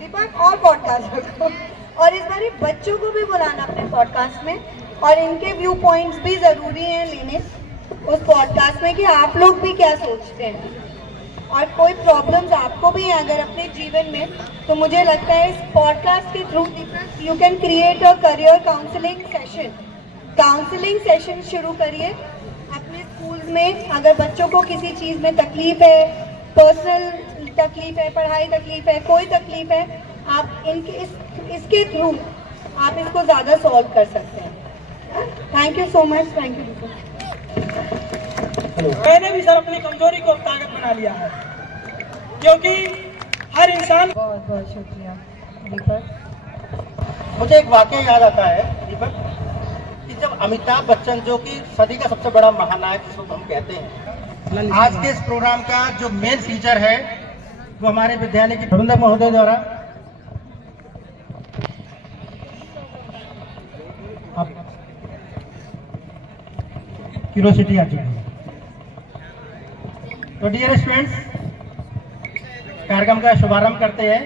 दीपक और पॉडकास्ट रखो, और इस बार बच्चों को भी बुलाना अपने पॉडकास्ट में, और इनके व्यू पॉइंट्स भी ज़रूरी हैं लेने उस पॉडकास्ट में कि आप लोग भी क्या सोचते हैं, और कोई प्रॉब्लम्स आपको भी हैं अगर अपने जीवन में, तो मुझे लगता है इस पॉडकास्ट के through you can create a career counselling session शुरू करिए अपने स्कूल में। अगर बच्चों को किसी चीज़ में तकलीफ है, पर्सनल तकलीफ है, पढ़ाई तकलीफ है, कोई तकलीफ है, आप इसके थ्रू आप इसको ज़्यादा सॉल्व कर सकते हैं। Thank you so much. Thank you. मैंने भी सर अपनी कमजोरी को ताकत बना लिया है, क्योंकि हर इंसान। बहुत बहुत शुक्रिया दीपक। मुझे एक वाकया याद आता है दीपक, कि जब अमिताभ बच्चन, जो कि सदी का सबसे बड़ा महानायक जिसको हम कहते हैं, आज के इस प्रोग्राम का जो मेन फीचर है वो हमारे विद्यालय के प्रबंधक महोदय द्वारा क्यूरियोसिटी आ चुकी है। तो डियर स्टूडेंट्स, कार्यक्रम का शुभारंभ करते हैं।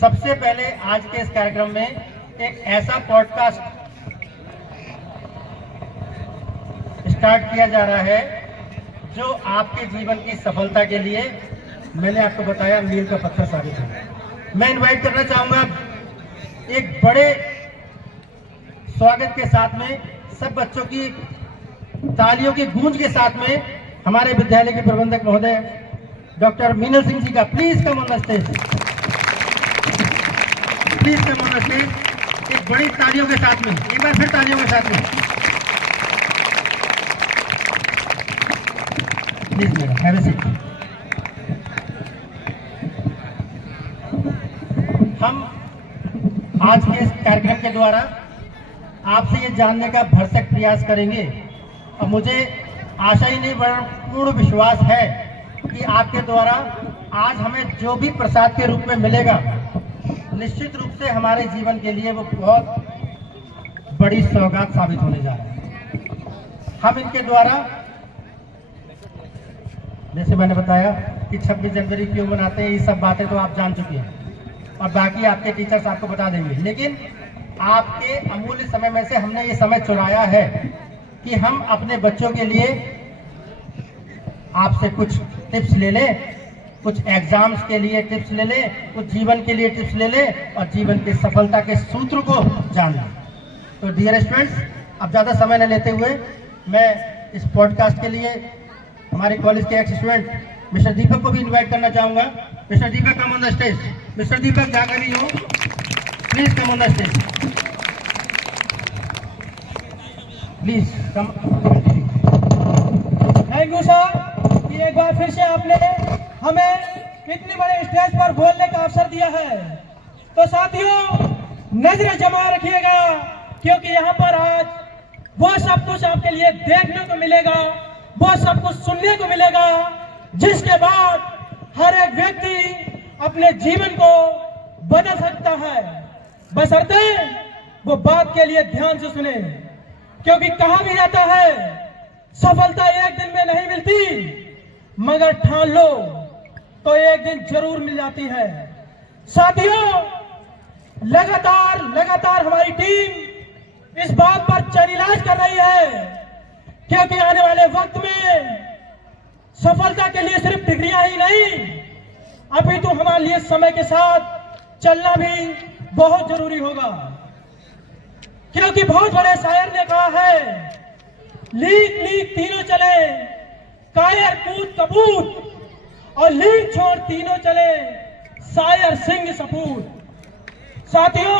सबसे पहले आज के इस कार्यक्रम में एक ऐसा पॉडकास्ट स्टार्ट किया जा रहा है जो आपके जीवन की सफलता के लिए, मैंने आपको बताया, मील का पत्थर साबित है। मैं इनवाइट करना चाहूंगा एक बड़े स्वागत के साथ में, सब बच्चों की तालियों की गूंज के साथ में, हमारे विद्यालय के प्रबंधक महोदय डॉक्टर मीनल सिंह जी का please come on the stage, please come on the stage. एक बड़ी तालियों के साथ में, एक बार फिर तालियों के साथ में please madam, have a seat. हम आज के इस कार्यक्रम के द्वारा आपसे ये जानने का भरसक प्रयास करेंगे, और मुझे आशा ही नहीं पूर्ण विश्वास है कि आपके द्वारा आज हमें जो भी प्रसाद के रूप में मिलेगा, निश्चित रूप से हमारे जीवन के लिए वो बहुत बड़ी सौगात साबित होने जा रहा है। हम इनके द्वारा, जैसे मैंने बताया कि 26 जनवरी क्यों मनाते हैं, ये सब बातें तो आप जान चुके हैं और बाकी आपके टीचर्स आपको बता देंगे, लेकिन आपके अमूल्य समय में से हमने ये समय चुराया है कि हम अपने बच्चों के लिए आपसे कुछ टिप्स ले लें, कुछ एग्जाम्स के लिए टिप्स ले लें, कुछ जीवन के लिए टिप्स ले लें, और जीवन की सफलता के सूत्र को जान लें। तो डियर स्टूडेंट्स, अब ज़्यादा समय न लेते हुए मैं इस पॉडकास्ट के लिए हमारे कॉलेज के एक्स स्टूडेंट मिस्टर दीपक को भी इन्वाइट करना चाहूँगा। Mister Deepak, come on the stage. Mister Deepak, जहाँ भी हो, please come on the stage, please come. Thank you sir कि एक बार फिर से आपने हमें इतने बड़े स्टेज पर बोलने का अवसर दिया है। तो साथियों, नजर जमा रखिएगा, क्योंकि यहाँ पर आज वो सब कुछ आपके लिए देखने को मिलेगा, वो सब कुछ सुनने को मिलेगा, जिसके बाद हर एक व्यक्ति अपने जीवन को बदल सकता है, बशर्ते वो बात के लिए ध्यान से सुने। क्योंकि कहा भी जाता है, सफलता एक दिन में नहीं मिलती, मगर ठान लो तो एक दिन जरूर मिल जाती है। साथियों, लगातार हमारी टीम इस बात पर चैलेंज कर रही है, क्योंकि आने वाले वक्त में सफलता के लिए सिर्फ डिग्रियां ही नहीं, अभी तो हमारे लिए समय के साथ चलना भी बहुत जरूरी होगा। क्योंकि बहुत बड़े शायर ने कहा है, लीक लीक तीनों चले, कायर कूद कबूत, और लीक छोड़ तीनों चले, शायर सिंह सपूत। साथियों,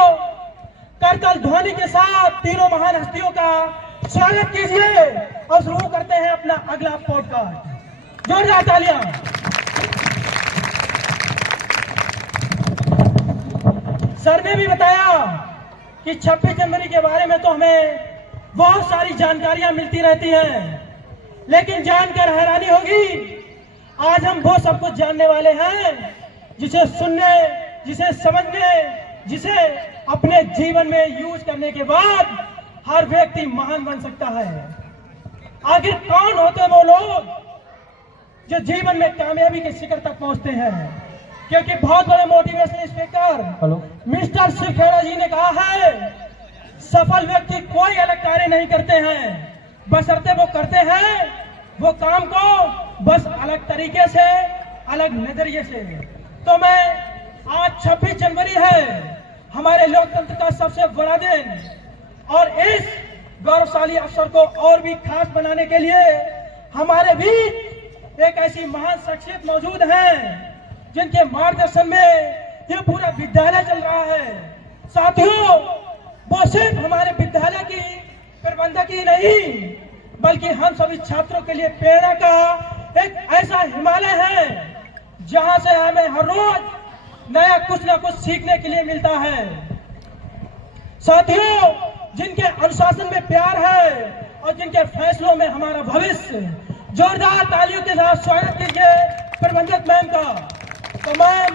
करतल ध्वनि के साथ तीनों महान हस्तियों का स्वागत कीजिए और शुरू करते हैं अपना अगला पॉडकास्ट। जोरदार तालियां। सर ने भी बताया कि 26 जनवरी के बारे में तो हमें बहुत सारी जानकारियां मिलती रहती हैं, लेकिन जानकर हैरानी होगी, आज हम वो सब कुछ जानने वाले हैं जिसे सुनने, जिसे समझने, जिसे अपने जीवन में यूज करने के बाद हर व्यक्ति महान बन सकता है। आखिर कौन होते वो लोग जो जीवन में कामयाबी के शिखर तक पहुंचते हैं? क्योंकि बहुत बड़े मोटिवेशनल स्पीकर मिस्टर शिवखेड़ा जी ने कहा है, सफल व्यक्ति कोई अलग कार्य नहीं करते हैं, बशर्ते वो करते हैं वो काम को बस अलग तरीके से, अलग नजरिए से। तो मैं आज 26 जनवरी है, हमारे लोकतंत्र का सबसे बड़ा दिन, और इस गौरवशाली अवसर को और भी खास बनाने के लिए हमारे बीच एक ऐसी महान शख्सियत मौजूद है जिनके मार्गदर्शन में ये पूरा विद्यालय चल रहा है। साथियों, वो सिर्फ हमारे विद्यालय की प्रबंधक ही नहीं, बल्कि हम सभी छात्रों के लिए प्रेरणा का एक ऐसा हिमालय है जहां से हमें हर रोज नया कुछ ना कुछ सीखने के लिए मिलता है। साथियों, जिनके अनुशासन में प्यार है और जिनके फैसलों में हमारा भविष्य, जोरदार तालियों के साथ स्वागत कीजिए प्रबंधक मैम का। तो मैम,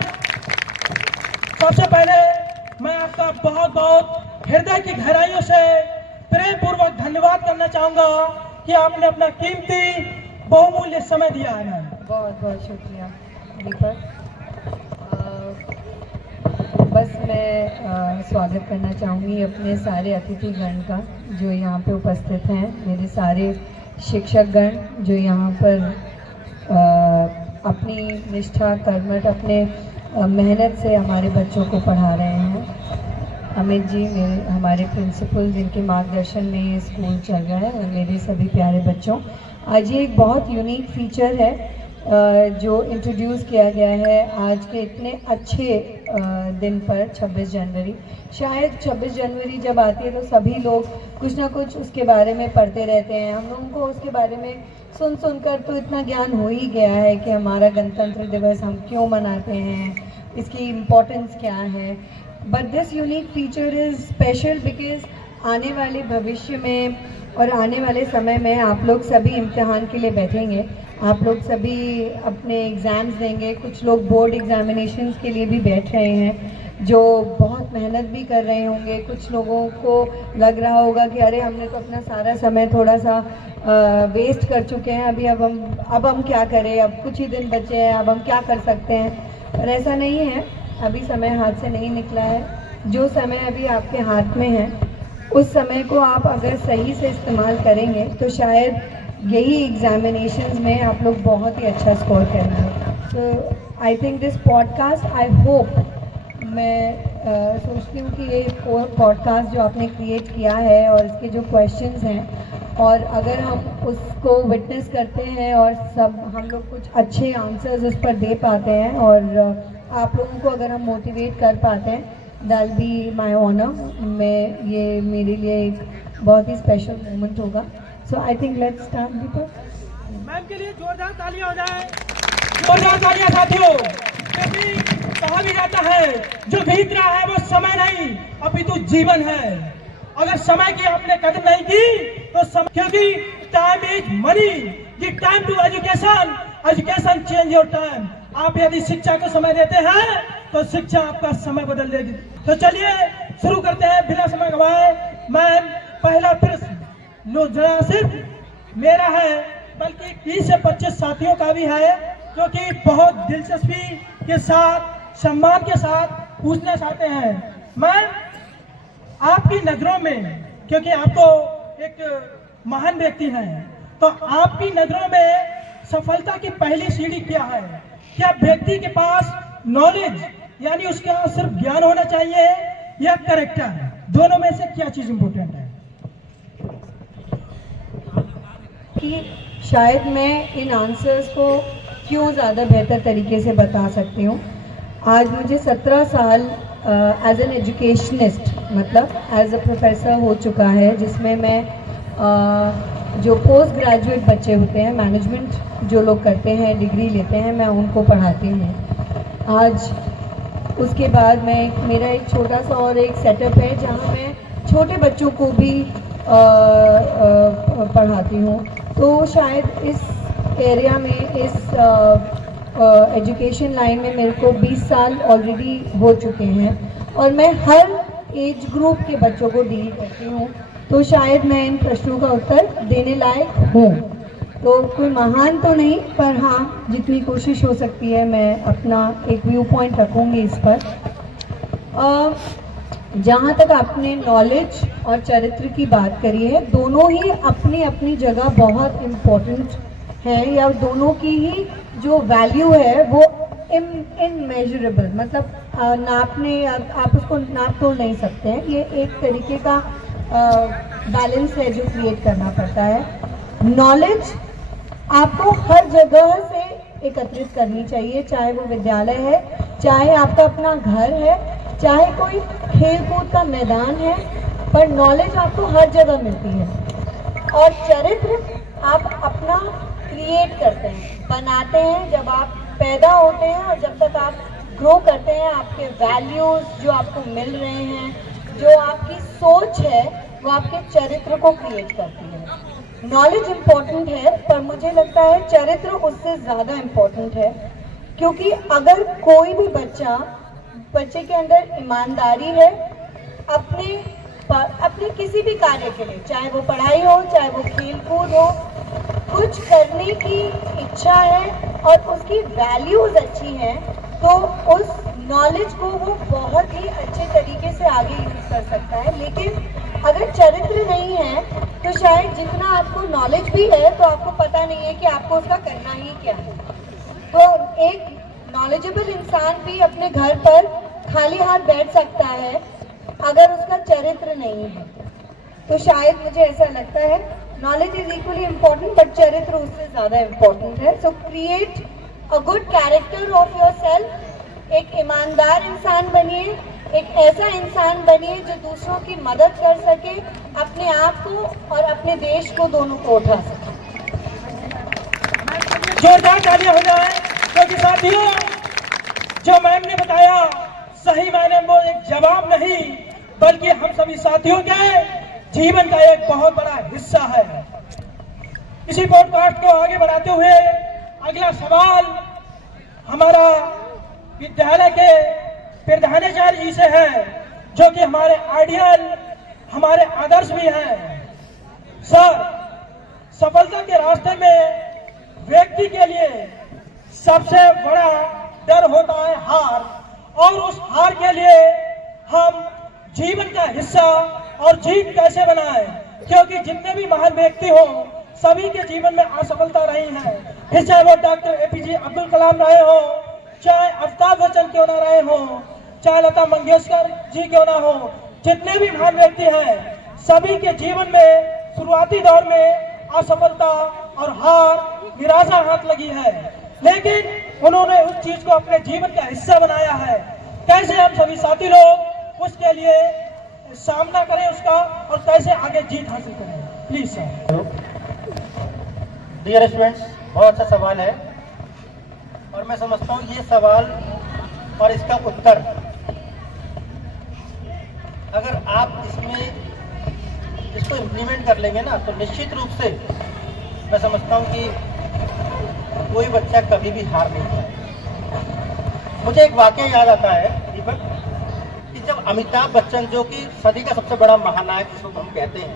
सबसे पहले मैं आपका बहुत बहुत हृदय की गहराइयों से प्रेम पूर्वक धन्यवाद करना चाहूंगा कि आपने अपना कीमती बहुमूल्य समय दिया है मैम। बहुत बहुत शुक्रिया दीपक। बस मैं स्वागत करना चाहूँगी अपने सारे अतिथिगण का जो यहाँ पे उपस्थित हैं, मेरे सारे शिक्षकगण जो यहाँ पर अपनी निष्ठा कर्मठ अपने मेहनत से हमारे बच्चों को पढ़ा रहे हैं। अमित जी मेरे हमारे प्रिंसिपल जिनके मार्गदर्शन में ये स्कूल चल रहा है, और मेरे सभी प्यारे बच्चों, आज ये एक बहुत यूनिक फीचर है जो इंट्रोड्यूस किया गया है आज के इतने अच्छे दिन पर 26 जनवरी। शायद 26 जनवरी जब आती है तो सभी लोग कुछ ना कुछ उसके बारे में पढ़ते रहते हैं। हम लोगों को उसके बारे में सुनकर तो इतना ज्ञान हो ही गया है कि हमारा गणतंत्र दिवस हम क्यों मनाते हैं, इसकी इम्पोर्टेंस क्या है। But this unique feature is special because आने वाले भविष्य में और आने वाले समय में आप लोग सभी इम्तिहान के लिए बैठेंगे, आप लोग सभी अपने एग्ज़ाम्स देंगे, कुछ लोग बोर्ड एग्जामिनेशंस के लिए भी बैठ रहे हैं जो बहुत मेहनत भी कर रहे होंगे। कुछ लोगों को लग रहा होगा कि अरे हमने तो अपना सारा समय थोड़ा सा वेस्ट कर चुके हैं, अब हम क्या करें, अब कुछ ही दिन बचे हैं, अब हम क्या कर सकते हैं। पर ऐसा नहीं है, अभी समय हाथ से नहीं निकला है। जो समय अभी आपके हाथ में है उस समय को आप अगर सही से इस्तेमाल करेंगे तो शायद यही एग्जामिनेशंस में आप लोग बहुत ही अच्छा स्कोर करेंगे। So I think this podcast, I hope, मैं सोचती हूँ कि ये पॉडकास्ट जो आपने क्रिएट किया है और इसके जो क्वेश्चंस हैं, और अगर हम उसको विटनेस करते हैं और सब हम लोग कुछ अच्छे आंसर्स उस पर दे पाते हैं और आप लोगों को अगर हम मोटिवेट कर पाते हैं, दैट बी माय ऑनर। मैं ये मेरे लिए एक बहुत ही स्पेशल मोमेंट होगा। So I think let's start Deepak. Ma'am के लिए जोरदार तालियां हो जाए, जोरदार तालियां साथियों। क्योंकि कहा भी जाता है जो बीत रहा है वो समय नहीं अपितु जीवन है। अगर समय की आपने कदर नहीं की तो समय, क्योंकि time is money, give time to education, education change your time. आप यदि शिक्षा को समय देते हैं तो शिक्षा आपका समय बदल देगी। तो चलिए शुरू करते हैं बिना समय गवाए। मैम, पहला प्रश्न नो जरा सिर्फ मेरा है बल्कि 20 से 25 साथियों का भी है जो कि बहुत दिलचस्पी के साथ, सम्मान के साथ पूछना चाहते हैं। मैम, आपकी नजरों में, क्योंकि आप तो एक महान व्यक्ति हैं, तो आपकी नजरों में सफलता की पहली सीढ़ी क्या है? क्या व्यक्ति के पास नॉलेज यानी उसका सिर्फ ज्ञान होना चाहिए या कैरेक्टर? दोनों में से क्या चीज इंपॉर्टेंट है? कि शायद मैं इन आंसर्स को क्यों ज़्यादा बेहतर तरीके से बता सकती हूँ। आज मुझे 17 साल एज एन एजुकेशनिस्ट, मतलब एज अ प्रोफेसर हो चुका है, जिसमें मैं जो पोस्ट ग्रेजुएट बच्चे होते हैं, मैनेजमेंट जो लोग करते हैं, डिग्री लेते हैं, मैं उनको पढ़ाती हूँ। आज उसके बाद मेरा एक छोटा सा और एक सेटअप है जहाँ मैं छोटे बच्चों को भी पढ़ाती हूँ। तो शायद इस एरिया में, इस एजुकेशन लाइन में मेरे को 20 साल ऑलरेडी हो चुके हैं और मैं हर एज ग्रुप के बच्चों को डील करती हूँ। तो शायद मैं इन प्रश्नों का उत्तर देने लायक हूँ। तो कोई महान तो नहीं, पर हाँ जितनी कोशिश हो सकती है मैं अपना एक व्यू पॉइंट रखूँगी इस पर। जहाँ तक आपने नॉलेज और चरित्र की बात करी है, दोनों ही अपनी अपनी जगह बहुत इम्पोर्टेंट है, या दोनों की ही जो वैल्यू है वो इनमेजरेबल, मतलब नापने आप उसको नाप तोड़ नहीं सकते हैं। ये एक तरीके का बैलेंस है जो क्रिएट करना पड़ता है। नॉलेज आपको हर जगह से एकत्रित करनी चाहिए, चाहे वो विद्यालय है, चाहे आपका अपना घर है, चाहे कोई खेल कूद का मैदान है, पर नॉलेज आपको हर जगह मिलती है। और चरित्र आप अपना क्रिएट करते हैं, बनाते हैं जब आप पैदा होते हैं, और जब तक आप ग्रो करते हैं आपके वैल्यूज़ जो आपको मिल रहे हैं, जो आपकी सोच है, वो आपके चरित्र को क्रिएट करती है। नॉलेज इम्पोर्टेंट है, पर मुझे लगता है चरित्र उससे ज़्यादा इम्पोर्टेंट है, क्योंकि अगर कोई भी बच्चे के अंदर ईमानदारी है अपने किसी भी कार्य के लिए, चाहे वो पढ़ाई हो, चाहे वो खेल कूद हो, कुछ करने की इच्छा है और उसकी वैल्यूज़ अच्छी हैं, तो उस नॉलेज को वो बहुत ही अच्छे तरीके से आगे यूज़ कर सकता है। लेकिन अगर चरित्र नहीं है तो शायद जितना आपको नॉलेज भी है तो आपको पता नहीं है कि आपको उसका करना ही क्या है। तो एक नॉलेजेबल इंसान भी अपने घर पर खाली हाथ बैठ सकता है अगर उसका चरित्र नहीं है। तो शायद मुझे ऐसा लगता है knowledge is equally important, but चरित्र उससे ज़्यादा इम्पोर्टेंट है। सो create a good character of your self. एक ईमानदार इंसान बनिए, एक ऐसा इंसान बनिए जो दूसरों की मदद कर सके, अपने आप को और अपने देश को दोनों को उठा सके। जोरदार तालियां हो जाए, क्योंकि साथियों जो मैम ने बताया सही मायने में वो एक जवाब नहीं, बल्कि हम सभी साथियों के जीवन का एक बहुत बड़ा हिस्सा है। इसी पॉडकास्ट को आगे बढ़ाते हुए अगला सवाल हमारा विद्यालय के प्रधानाचार्य जी से है, जो कि हमारे आइडियल, हमारे आदर्श भी हैं। सर, सफलता के रास्ते में व्यक्ति के लिए सबसे बड़ा डर होता है हार, और उस हार के लिए हम जीवन का हिस्सा और जीत कैसे बनाएं, क्योंकि जितने भी महान व्यक्ति हों सभी के जीवन में असफलता रही है। फिर चाहे वो डॉक्टर APJ अब्दुल कलाम रहे हो, चाहे अमिताभ बच्चन क्यों ना रहे हो, चाहे लता मंगेशकर जी क्यों ना हो, जितने भी महान व्यक्ति हैं सभी के जीवन में शुरुआती दौर में असफलता और हार, निराशा हाथ लगी है, लेकिन उन्होंने उस चीज को अपने जीवन का हिस्सा बनाया है। कैसे हम सभी साथी लोग उसके लिए सामना करें उसका, और कैसे आगे जीत हासिल करें? Please sir. डियर स्टूडेंट्स, बहुत अच्छा सवाल है, और मैं समझता हूँ ये सवाल और इसका उत्तर अगर आप इसको इम्प्लीमेंट कर लेंगे ना, तो निश्चित रूप से मैं समझता हूँ कि कोई बच्चा कभी भी हार नहीं पाएगा। मुझे एक वाकया याद आता है दीपक, कि जब अमिताभ बच्चन, जो कि सदी का सबसे बड़ा महानायक जिसको हम कहते हैं,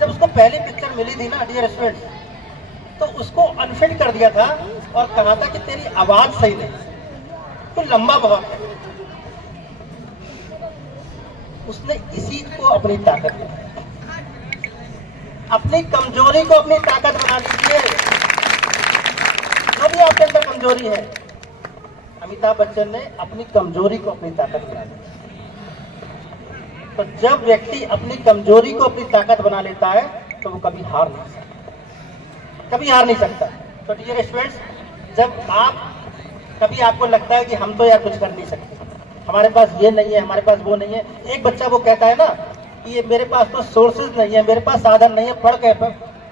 जब उसको पहली पिक्चर मिली थी ना डियर स्टूडेंट्स, तो उसको अनफिट कर दिया था और कहा था कि तेरी आवाज सही नहीं, तो लंबा बहुत है। उसने इसी को अपनी ताकत बनाई, अपनी कमजोरी को अपनी ताकत बना लीजिए। जो भी आपके अंदर कमजोरी है, अमिताभ बच्चन ने अपनी कमजोरी को अपनी ताकत बना ली। तो जब व्यक्ति अपनी कमजोरी को अपनी ताकत बना लेता है तो वो कभी हार नहीं सकता, कभी हार नहीं सकता। तो डियर स्टूडेंट्स, जब कभी आपको लगता है कि हम तो यार कुछ कर नहीं सकते, हमारे पास ये नहीं है, हमारे पास वो नहीं है, एक बच्चा वो कहता है ना कि ये मेरे पास तो सोर्सेज नहीं है, मेरे पास साधन नहीं है,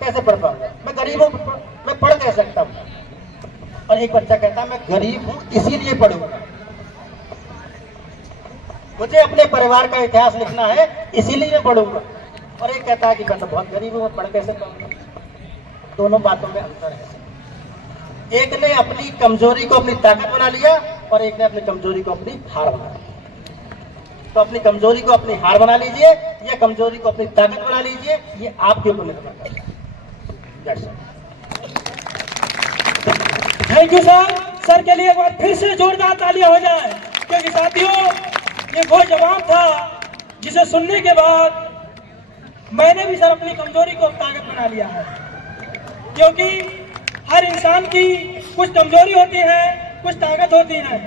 कैसे पढ़ पाऊंगा, मैं गरीब हूँ, मैं पढ़ कह सकता हूँ। और एक बच्चा कहता है मैं गरीब हूँ इसीलिए पढ़ूंगा, मुझे अपने परिवार का इतिहास लिखना है इसीलिए मैं पढ़ूंगा। और एक कहता है कि मैं तो बहुत गरीब हूँ, मैं पढ़ कैसे पाऊंगा। दोनों बातों में अंतर है। एक ने अपनी कमजोरी को अपनी ताकत बना लिया और एक ने अपनी कमजोरी को अपनी हार बना लिया। तो अपनी कमजोरी को अपनी हार बना लीजिए या कमजोरी को अपनी ताकत बना लीजिए, ये आपके ऊपर निर्भर करता है। Thank you sir. सर के लिए एक बार फिर से जोरदार तालियां हो जाए, क्योंकि साथियों ये वो जवाब था जिसे सुनने के बाद मैंने भी सर अपनी कमजोरी को ताकत बना लिया है। क्योंकि हर इंसान की कुछ कमजोरी होती है, कुछ ताकत होती है।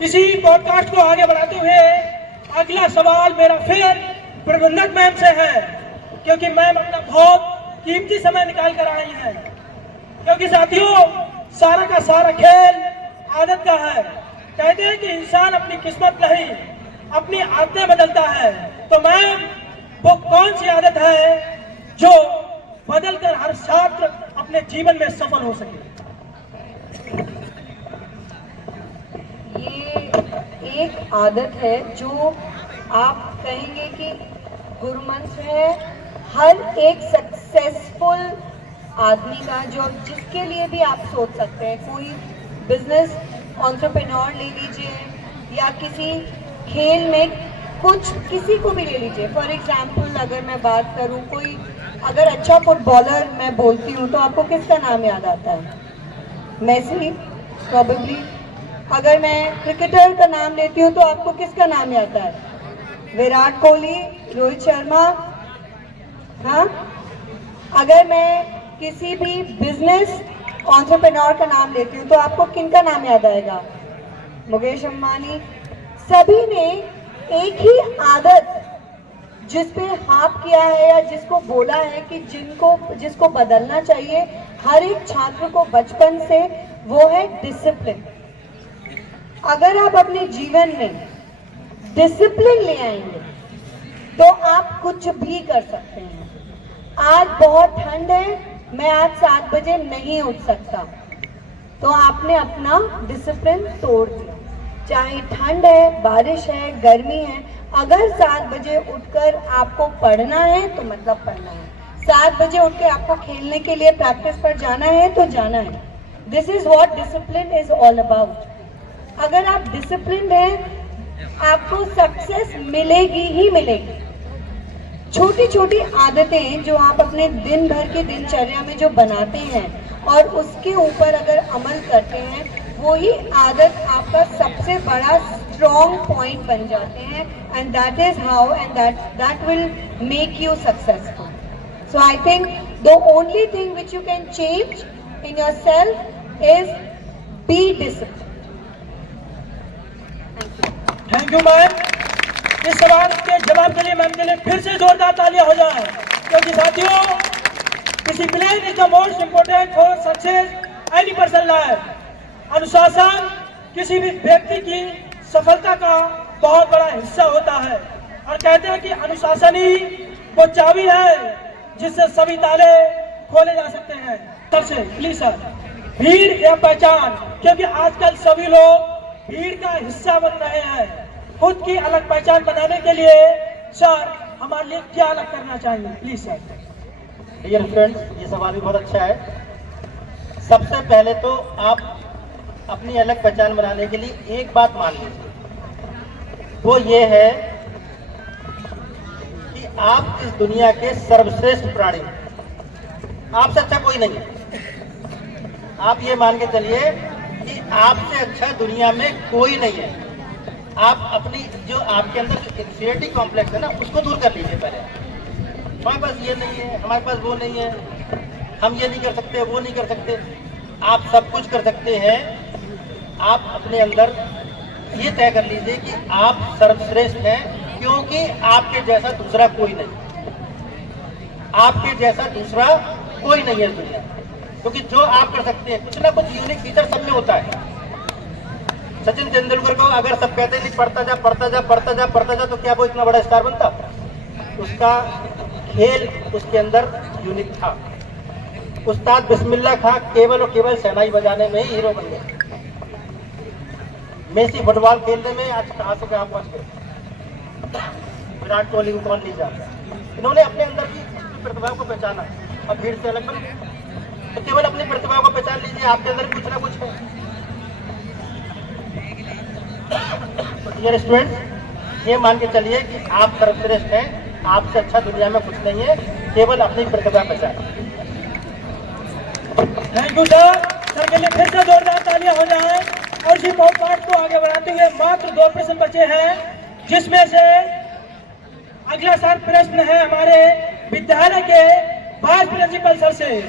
इसी पॉडकास्ट को आगे बढ़ाते हुए अगला सवाल मेरा फिर प्रबंधक मैम से है, क्योंकि मैम अपना बहुत कीमती समय निकाल कर आई है। क्योंकि साथियों सारा का सारा खेल आदत का है। कहते हैं कि इंसान अपनी किस्मत नहीं अपनी आदतें बदलता है। तो मैम वो कौन सी आदत है जो बदलकर हर छात्र अपने जीवन में सफल हो सके? ये एक आदत है जो आप कहेंगे कि गुरुमंत्र है हर एक सक्सेसफुल आदमी का, जो जिसके लिए भी आप सोच सकते हैं। कोई बिजनेस एंटरप्रेन्योर ले लीजिए या किसी खेल में कुछ किसी को भी ले लीजिए। फॉर एग्जाम्पल अगर मैं बात करूं, कोई अगर अच्छा फुटबॉलर मैं बोलती हूं तो आपको किसका नाम याद आता है? Messi probably. अगर मैं क्रिकेटर का नाम लेती हूं तो आपको किसका नाम याद आता है? विराट कोहली, रोहित शर्मा। हाँ, अगर मैं किसी भी बिजनेस एंटरप्रेन्योर का नाम लेती हूँ तो आपको किनका नाम याद आएगा? मुकेश अंबानी। सभी ने एक ही आदत जिस पे हाथ किया है या जिसको बोला है कि जिसको बदलना चाहिए हर एक छात्र को बचपन से, वो है डिसिप्लिन। अगर आप अपने जीवन में डिसिप्लिन ले आएंगे तो आप कुछ भी कर सकते हैं। आज बहुत ठंड है, मैं आज 7 बजे नहीं उठ सकता, तो आपने अपना डिसिप्लिन तोड़ दिया। चाहे ठंड है, बारिश है, गर्मी है, अगर 7 बजे उठकर आपको पढ़ना है तो मतलब पढ़ना है। 7 बजे उठ के आपको खेलने के लिए प्रैक्टिस पर जाना है तो जाना है। This is what discipline is all about. अगर आप डिसिप्लिन हैं आपको सक्सेस मिलेगी ही मिलेगी। छोटी छोटी आदतें जो आप अपने दिन भर की दिनचर्या में जो बनाते हैं और उसके ऊपर अगर अमल करते हैं, वही आदत आपका सबसे बड़ा स्ट्रॉन्ग पॉइंट बन जाते हैं। And that is how and that will make you successful. So I think the only thing which you can change in your self is be discipline. Thank you ma'am. इस सवाल के जवाब के लिए ma'am के लिए फिर से जोरदार तालियां हो जाए, क्योंकि साथियों discipline is the most important for success any person life. अनुशासन किसी भी व्यक्ति की सफलता का बहुत बड़ा हिस्सा होता है, और कहते हैं कि अनुशासन ही वो चाबी है जिससे सभी ताले खोले जा सकते हैं। सबसे प्लीज सर, भीड़ या पहचान, क्योंकि आजकल सभी लोग भीड़ का हिस्सा बन रहे हैं। खुद की अलग पहचान बनाने के लिए सर हमारे लिए क्या अलग करना चाहिए? Please sir. डियर फ्रेंड्स, ये सवाल भी बहुत अच्छा है। सबसे पहले तो आप अपनी अलग पहचान बनाने के लिए एक बात मान लीजिए, वो ये है कि आप इस दुनिया के सर्वश्रेष्ठ प्राणी, आपसे अच्छा कोई नहीं है। आप ये मान के चलिए कि आपसे अच्छा दुनिया में कोई नहीं है। आप अपनी जो आपके अंदर जो इंफीरियरिटी कॉम्प्लेक्स है ना, उसको दूर कर लीजिए पहले। हमारे पास ये नहीं है, हमारे पास वो नहीं है, हम ये नहीं कर सकते, वो नहीं कर सकते। आप सब कुछ कर सकते हैं। आप अपने अंदर ये तय कर लीजिए कि आप सर्वश्रेष्ठ हैं, क्योंकि आपके जैसा दूसरा कोई नहीं। आपके जैसा दूसरा कोई नहीं है दुनिया, क्योंकि जो आप कर सकते हैं कुछ ना कुछ यूनिक फीचर सब में होता है। सचिन तेंदुलकर को अगर सब कहते नहीं पढ़ता जा पढ़ता जा पढ़ता जा पढ़ता जा, तो क्या वो इतना बड़ा स्टार बनता? उसका खेल उसके अंदर यूनिक था। उस्ताद बिस्मिल्लाह खां केवल और केवल शहनाई बजाने में ही हीरो बन गए। मेसी फुटबॉल खेलने में आज कहां से कहां पहुंच गए। विराट कोहली को कौन नहीं जानता। इन्होंने अपने अंदर की प्रतिभा को पहचाना और भीड़ से अलग बन गए। तो केवल अपनी प्रतिभा को पहचान लीजिए, आपके अंदर कुछ ना कुछ है। तो डियर स्टूडेंट्स, ये मान के चलिए कि आप सर्वश्रेष्ठ हैं, आपसे अच्छा दुनिया में कुछ नहीं है, केवल अपनी प्रतिभा पहचान। Thank you sir. सर के लिए फिर से जोरदार तालियां हो जाए। और इसी पाठ को आगे बढ़ाते हुए मात्र 2 प्रश्न बचे हैं, जिसमें से अगला सर प्रश्न है हमारे विद्यालय के वाइस प्रिंसिपल सर से।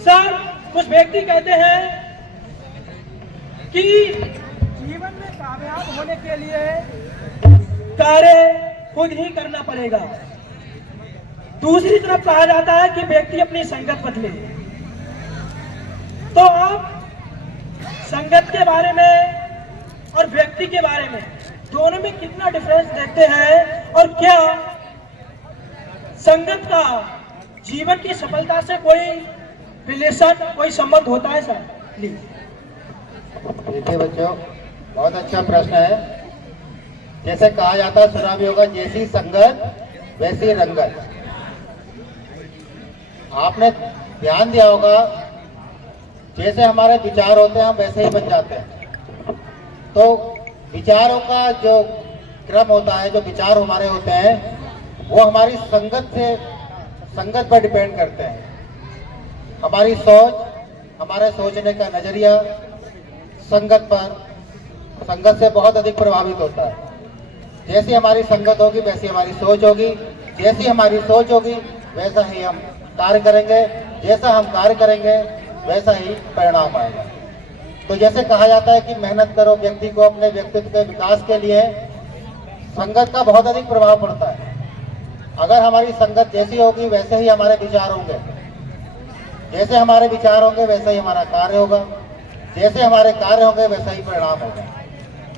सर, कुछ व्यक्ति कहते हैं कि जीवन में कामयाब होने के लिए कार्य खुद ही करना पड़ेगा। दूसरी तरफ कहा जाता है कि व्यक्ति अपनी संगत बदले। तो आप संगत के बारे में और व्यक्ति के बारे में दोनों में कितना डिफरेंस देखते हैं, और क्या संगत का जीवन की सफलता से कोई रिलेशन, कोई संबंध होता है सर? प्लीज। देखिए बच्चों, बहुत अच्छा प्रश्न है। जैसे कहा जाता है, सुना भी होगा, जैसी संगत वैसी रंगत। आपने ध्यान दिया होगा, जैसे हमारे विचार होते हैं हम वैसे ही बन जाते हैं। तो विचारों का जो क्रम होता है, जो विचार हमारे होते हैं, वो हमारी संगत पर डिपेंड करते हैं। हमारी सोच, हमारे सोचने का नजरिया संगत से बहुत अधिक प्रभावित होता है। जैसी हमारी संगत होगी वैसी हमारी सोच होगी, जैसी हमारी सोच होगी वैसा ही हम कार्य करेंगे, जैसा हम कार्य करेंगे वैसा ही परिणाम आएगा। तो जैसे कहा जाता है कि मेहनत करो, व्यक्ति को अपने व्यक्तित्व के विकास के लिए संगत का बहुत अधिक प्रभाव पड़ता है। अगर हमारी संगत जैसी होगी वैसे ही हमारे विचार होंगे, जैसे हमारे विचार होंगे वैसा ही हमारा कार्य होगा, जैसे हमारे कार्य होंगे वैसा ही परिणाम होगा।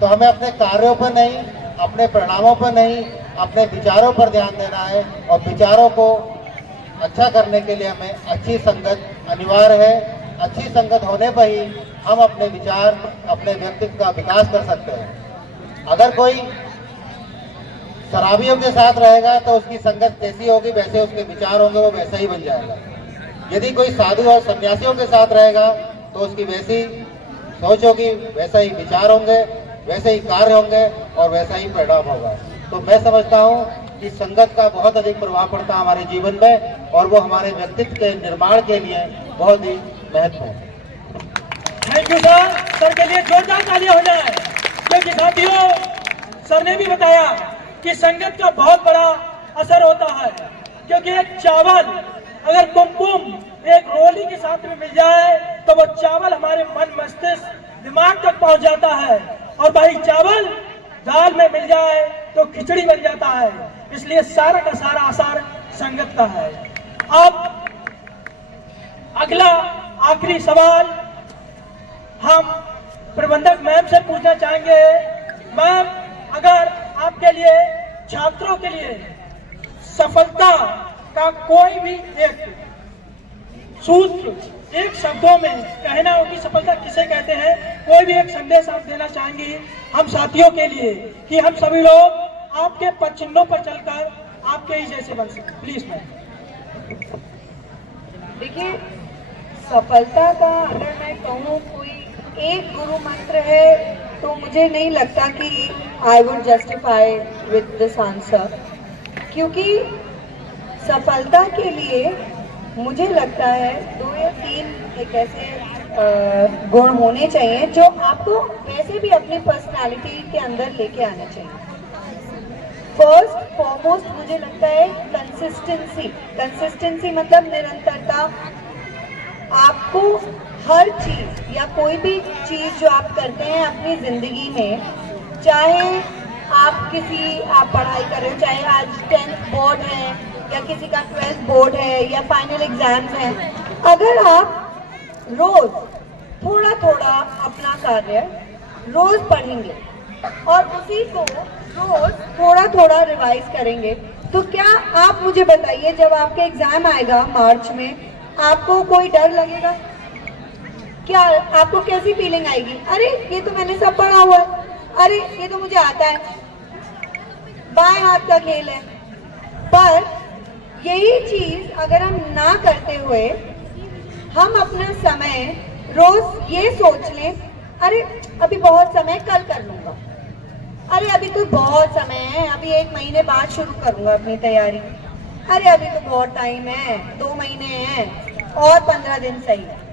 तो हमें अपने कार्यों पर नहीं, अपने परिणामों पर नहीं, अपने विचारों पर ध्यान देना है। और विचारों को अच्छा करने के लिए हमें अच्छी संगत अनिवार्य है। अच्छी संगत होने पर ही हम अपने विचार, अपने व्यक्तित्व का विकास कर सकते हैं। अगर कोई शराबियों के साथ रहेगा तो उसकी संगत जैसी होगी वैसे उसके विचार होंगे, वो वैसा ही बन जाएगा। यदि कोई साधु और सन्यासियों के साथ रहेगा तो उसकी वैसी सोच होगी, वैसा ही विचार होंगे, वैसे ही कार्य होंगे और वैसा ही परिणाम होगा। तो मैं समझता हूँ कि संगत का बहुत अधिक प्रभाव पड़ता है हमारे जीवन में, और वो हमारे व्यक्तित्व के निर्माण के लिए बहुत ही महत्वपूर्ण है। Thank you sir. सर के लिए जोरदार तालियां हो जाए, क्योंकि साथियों, सर ने भी बताया कि संगत का बहुत बड़ा असर होता है। क्योंकि एक चावल अगर कुमकुम एक रोली के साथ में मिल जाए तो वो चावल हमारे मन, मस्तिष्क, दिमाग तक पहुंच जाता है, और भाई चावल दाल में मिल जाए तो खिचड़ी बन जाता है। इसलिए सारा का सारा असर संगत का है। अब अगला आखिरी सवाल हम प्रबंधक मैम से पूछना चाहेंगे। मैम, अगर आपके लिए, छात्रों के लिए सफलता का कोई भी एक सूत्र, एक शब्दों में कहना हो कि सफलता किसे कहते हैं, कोई भी एक संदेश आप देना चाहेंगी हम साथियों के लिए, कि हम सभी लोग आपके पद चिन्हों पर चलकर आपके ही जैसे बन सकें? Please ma'am. देखिए, सफलता का अगर मैं कहूँ कोई एक गुरु मंत्र है तो मुझे नहीं लगता कि I would justify with this answer, क्योंकि सफलता के लिए मुझे लगता है 2 या 3 एक ऐसे गुण होने चाहिए जो आपको वैसे भी अपनी पर्सनालिटी के अंदर लेके आने चाहिए। फर्स्ट फॉरमोस्ट मुझे लगता है कंसिस्टेंसी मतलब निरंतरता। आपको हर चीज या कोई भी चीज जो आप करते हैं अपनी जिंदगी में, चाहे आप पढ़ाई कर रहे हो, चाहे आज 10th बोर्ड है या किसी का 12th बोर्ड है या फाइनल एग्जाम्स हैं, अगर आप रोज थोड़ा थोड़ा अपना कार्य रोज पढ़ेंगे और उसी को रोज थोड़ा थोड़ा रिवाइज करेंगे, तो क्या आप मुझे बताइए, जब आपका एग्जाम आएगा मार्च में, आपको कोई डर लगेगा क्या? आपको कैसी फीलिंग आएगी? अरे ये तो मैंने सब पढ़ा हुआ है, अरे ये तो मुझे आता है, बाएं हाथ का खेल है। पर यही चीज अगर हम ना करते हुए हम अपना समय रोज ये सोच लें, अरे अभी बहुत समय, कल कर लूंगा, अरे अभी तो बहुत समय है, अभी 1 महीने बाद शुरू करूंगा अपनी तैयारी, अरे अभी तो बहुत टाइम है, 2 महीने हैं और 15 दिन सही है।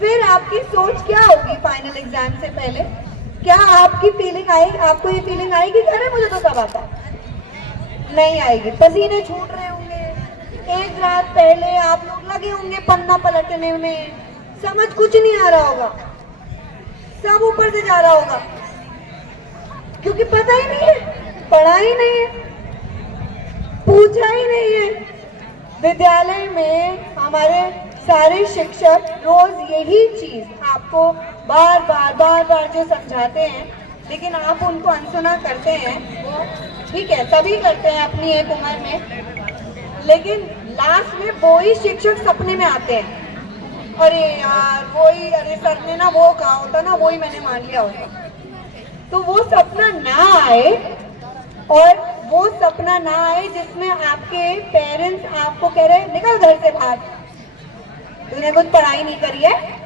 फिर आपकी सोच क्या होगी फाइनल एग्जाम से पहले? क्या आपकी फीलिंग आएगी, आपको ये फीलिंग आएगी कि अरे मुझे तो सब आता है? नहीं आएगी। पसीने छूट रहे होंगे, एक रात पहले आप लोग लगे होंगे पन्ना पलटने में, समझ कुछ नहीं आ रहा होगा, सब ऊपर से जा रहा होगा, क्योंकि पता ही नहीं है, पढ़ा ही नहीं है, पूछा ही नहीं है। विद्यालय में हमारे सारे शिक्षक रोज यही चीज आपको बार बार जो समझाते हैं, लेकिन आप उनको अनसुना करते हैं। वो ठीक है, सभी करते हैं अपनी एक उम्र में, लेकिन लास्ट में वो ही शिक्षक सपने में आते हैं, अरे यार वही, अरे सर ने ना वो कहा होता ना, वही मैंने मान लिया होता। तो वो सपना ना आए, और वो सपना ना आए जिसमें आपके पेरेंट्स आपको कह रहे हैं निकल घर से बाहर, तूने कुछ पढ़ाई नहीं करी है।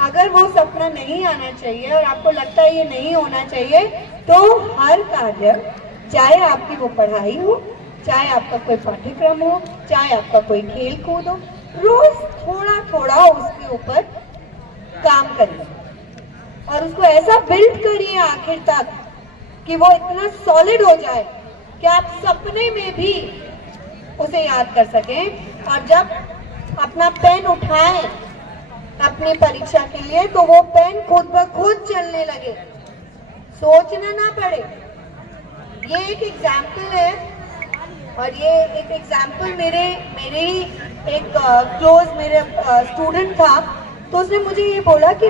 अगर वो सपना नहीं आना चाहिए और आपको लगता है ये नहीं होना चाहिए, तो हर कार्य, चाहे आपकी वो पढ़ाई हो, चाहे आपका कोई पाठ्यक्रम हो, चाहे आपका कोई खेल कूद हो, रोज थोड़ा थोड़ा उसके ऊपर काम करिए और उसको ऐसा बिल्ड करिए आखिर तक कि वो इतना सॉलिड हो जाए कि आप सपने में भी उसे याद कर सकें। और जब अपना पेन उठाएं अपनी परीक्षा के लिए, तो वो पेन खुद ब खुद चलने लगे, सोचना ना पड़े। ये एक एग्जाम्पल है, और ये एक एग्जाम्पल मेरे एक क्लोज मेरे स्टूडेंट था, तो उसने मुझे ये बोला कि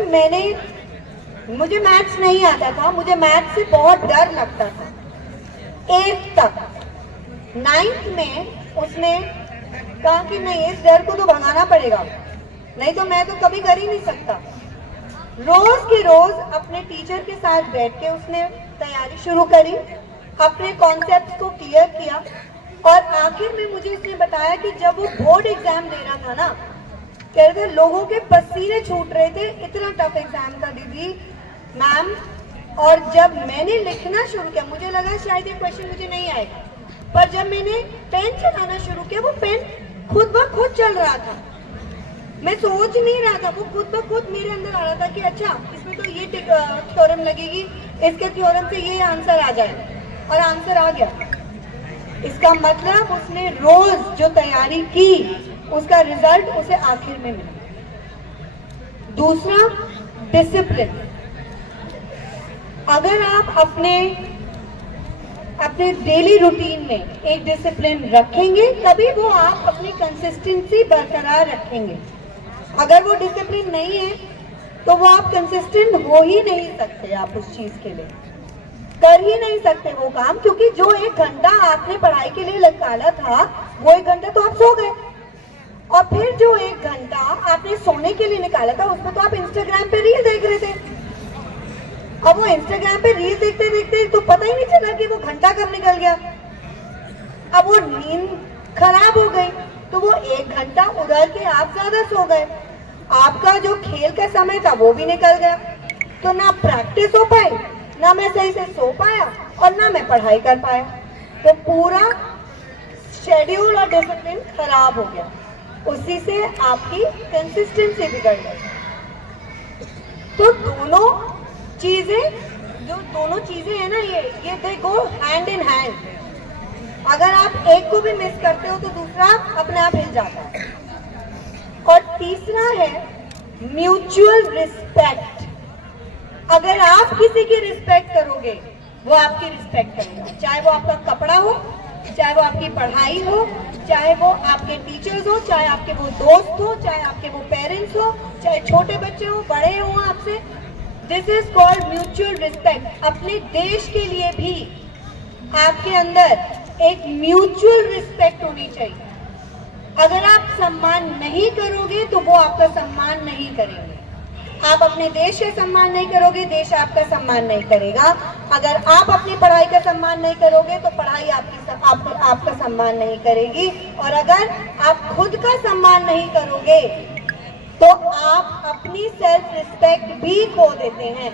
मुझे मैथ्स नहीं आता था, मुझे मैथ्स से बहुत डर लगता था 8th तक। 9th में उसने कहा कि नहीं, इस डर को तो भगाना पड़ेगा, नहीं तो मैं तो कभी कर ही नहीं सकता। रोज के रोज अपने टीचर के साथ बैठ के उसने तैयारी शुरू करी, अपने कॉन्सेप्ट्स को क्लियर किया, और आखिर में मुझे उसने बताया कि जब वो बोर्ड एग्जाम दे रहा था ना, कह रहे थे लोगों के पसीने छूट रहे थे, इतना टफ एग्जाम था दीदी मैम। और जब मैंने लिखना शुरू किया, मुझे लगा शायद ये क्वेश्चन मुझे नहीं आएगा, पर जब मैंने पेन चलाना शुरू किया, वो पेन खुद ब खुद चल रहा था, मैं सोच नहीं रहा था, वो खुद ब खुद मेरे अंदर आ रहा था कि अच्छा इसमें तो ये थ्योरम लगेगी, इसके थ्योरम से ये आंसर आ जाए, और आंसर आ गया। इसका मतलब उसने रोज जो तैयारी की, उसका रिजल्ट उसे आखिर में मिला। दूसरा, डिसिप्लिन। अगर आप अपने डेली रूटीन में एक डिसिप्लिन रखेंगे, तभी वो आप अपनी कंसिस्टेंसी बरकरार रखेंगे। अगर वो डिसिप्लिन नहीं है, तो वो आप कंसिस्टेंट हो ही नहीं सकते, आप उस चीज के लिए कर ही नहीं सकते वो काम, क्योंकि जो 1 घंटा आपने पढ़ाई के लिए निकाला था, वो 1 घंटा तो आप सो गए, और फिर जो 1 घंटा आपने सोने के लिए निकाला था, उसमें तो आप इंस्टाग्राम पे रील देख रहे थे। अब वो इंस्टाग्राम पे रील देखते देखते तो पता ही नहीं चला कि वो घंटा कब निकल गया। अब वो नींद खराब हो गई, तो वो 1 घंटा उधर के आप ज्यादा सो गए, आपका जो खेल का समय था वो भी निकल गया। तो ना प्रैक्टिस हो पाई, ना मैं सही से सो पाया, और ना मैं पढ़ाई कर पाया, तो पूरा शेड्यूल और डिसिप्लिन खराब हो गया। उसी से आपकी कंसिस्टेंसी बिगड़ गई। तो दोनों चीजें है ना, ये दे गो हैंड इन हैंड। अगर आप एक को भी मिस करते हो, तो दूसरा अपने आप हिल जाता है। और तीसरा है म्यूचुअल रिस्पेक्ट। अगर आप किसी की रिस्पेक्ट करोगे, वो आपकी रिस्पेक्ट करेगा, चाहे वो आपका कपड़ा हो, चाहे वो आपकी पढ़ाई हो, चाहे वो आपके टीचर्स हो, चाहे आपके वो दोस्त हो, चाहे आपके वो पेरेंट्स हो, चाहे छोटे बच्चे हो, बड़े हो आपसे। This is called mutual respect. अपने देश के लिए भी आपके अंदर एक म्यूचुअल रिस्पेक्ट होनी चाहिए। अगर आप सम्मान नहीं करोगे, तो वो आपका सम्मान नहीं करेंगे। आप अपने देश का सम्मान नहीं करोगे, देश आपका सम्मान नहीं करेगा। अगर आप अपनी पढ़ाई का सम्मान नहीं करोगे, तो पढ़ाई आपका सम्मान नहीं करेगी। और अगर आप खुद का सम्मान नहीं करोगे, तो आप अपनी सेल्फ रिस्पेक्ट भी खो देते हैं।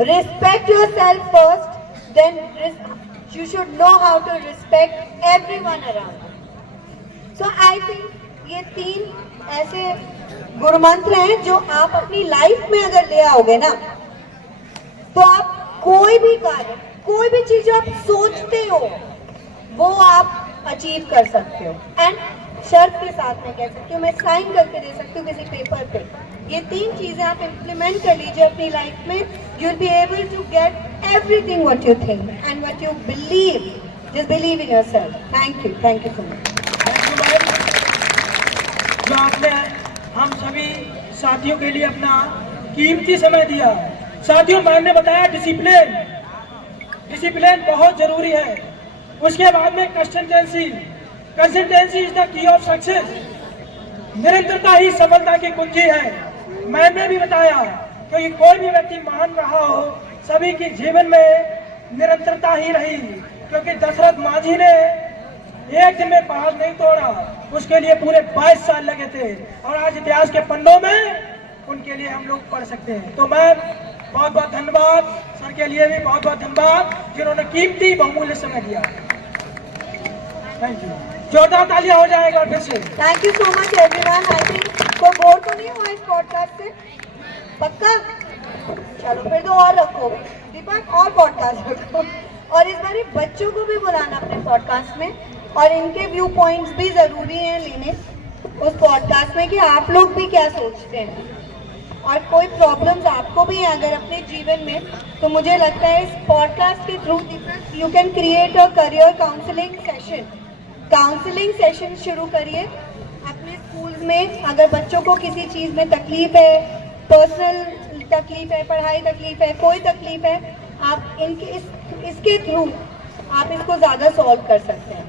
Respect your self first, then you should know how to respect everyone around. So I think ये 3 ऐसे गुरु मंत्र हैं जो आप अपनी लाइफ में अगर ले आओगे ना, तो आप कोई भी कार्य, कोई भी चीज जो आप सोचते हो वो आप अचीव कर सकते हो। एंड शर्त के साथ में कह सकती हूँ, मैं साइन करके दे सकती हूँ किसी पेपर पे। ये 3 चीजें आप इम्प्लीमेंट कर लीजिए अपनी लाइफ में, you will be able to get everything what you think and what you believe. Just believe in yourself. Thank you so much. जो आपने हम सभी साथियों के लिए अपना कीमती समय दिया। साथियों, मैंने बताया डिसिप्लिन बहुत जरूरी है। उसके बाद में consistency is the key of success. निरंतरता ही सफलता की कुंजी है। मैंने भी बताया कि कोई भी व्यक्ति महान रहा हो, सभी के जीवन में निरंतरता ही रही, क्योंकि दशरथ माझी ने एक दिन में पहाड़ नहीं तोड़ा, उसके लिए पूरे 22 साल लगे थे, और आज इतिहास के पन्नों में उनके लिए हम लोग पढ़ सकते हैं। तो मैं बहुत बहुत धन्यवाद सर के लिए भी बहुत बहुत धन्यवाद, जिन्होंने कीमती बहुमूल्य समय दिया। Thank you. जोरदार तालियां हो जाएगा फिर से। Thank you so much everyone. I think कोई बोर तो नहीं हुआ इस पॉडकास्ट से? पक्का? चलो फिर तो और रखो दीपक, और पॉडकास्ट रखो, और इस बार बच्चों को भी बुलाना अपने पॉडकास्ट में, और इनके व्यू पॉइंट्स भी जरूरी हैं लेने उस पॉडकास्ट में कि आप लोग भी क्या सोचते हैं, और कोई प्रॉब्लम्स आपको भी हैं अगर अपने जीवन में, तो मुझे लगता है इस पॉडकास्ट के through you can create a career counselling session शुरू करिए अपने स्कूल में। अगर बच्चों को किसी चीज़ में तकलीफ है, पर्सनल तकलीफ है, पढ़ाई तकलीफ है, कोई तकलीफ है, आप इसके थ्रू आप इसको ज़्यादा सॉल्व कर सकते हैं।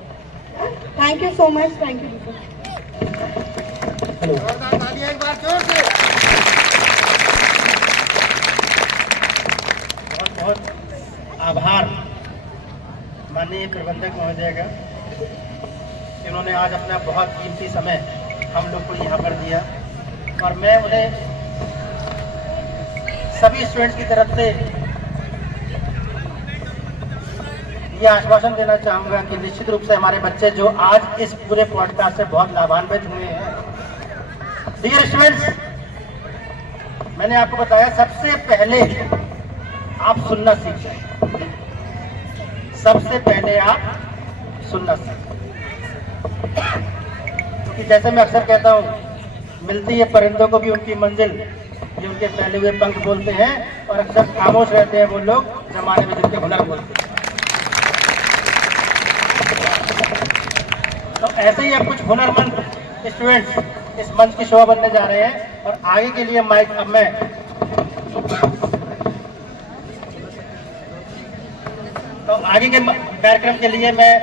Thank you so much. Thank you. बहुत बहुत आभार माननीय प्रबंधक महोदय का, जिन्होंने आज अपना बहुत कीमती समय हम लोग को यहाँ पर दिया, और मैं उन्हें सभी स्टूडेंट्स की तरफ से ये आश्वासन देना चाहूँगा कि निश्चित रूप से हमारे बच्चे जो आज इस पूरे पॉडकास्ट से बहुत लाभान्वित हुए हैं। डियर स्टूडेंट्स, मैंने आपको बताया सबसे पहले आप सुनना सीखें। सबसे पहले आप सुनना सीखें, क्योंकि जैसे मैं अक्सर कहता हूँ, मिलती है परिंदों को भी उनकी मंजिल, जो उनके फैले हुए पंख बोलते हैं, और अक्सर खामोश रहते हैं वो लोग जमाने में जिनके हुनर बोलते हैं। तो ऐसे ही अब कुछ हुनरमंद स्टूडेंट्स इस मंच की शोभा बनने जा रहे हैं, और आगे के लिए माइक अब मैं तो आगे के कार्यक्रम के लिए मैं